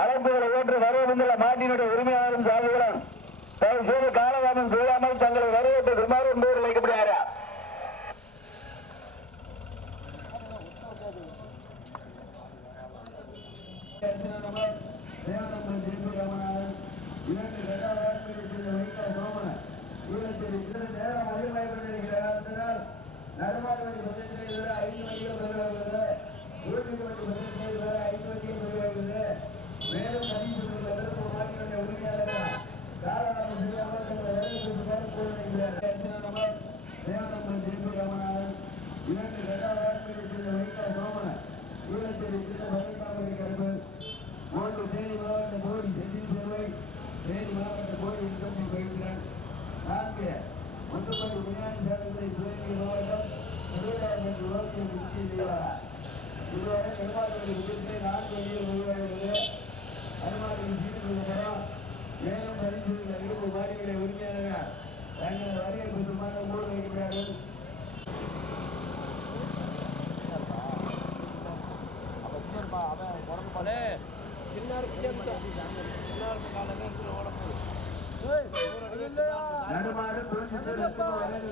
அழைப்புகளை ஏற்று வரவேண்டுள்ள மாட்டினுடைய உரிமையாளரும் சாதிகளும். தயவு செய்து காலதாமம் செய்யாமல் தங்களை வரவேற்று திருமாறு என்பவர் அழைக்கப்படுகிறாரா நடுமாடு இரண்டு இரண்டாவது ஆட்சியில் வைக்க சோமன ஈழத்தில் இருந்த பதினெட்டாம் கருப்பு மூன்று தேனி மாவட்ட போடி செந்தில் சேவை தேனி மாவட்ட போடி இன்கம் பயிர்கிறார் நான்கு முத்துப்பள்ளி விஞ்ஞானி சேவை சிவகங்கை மாவட்டம் திருவிழாவின் ரோக்கிய முக்கிய செய்வார் இதுவரை பெருமாள் விடுத்து நான்கு வழியில் நடுமாடு குறிச்சி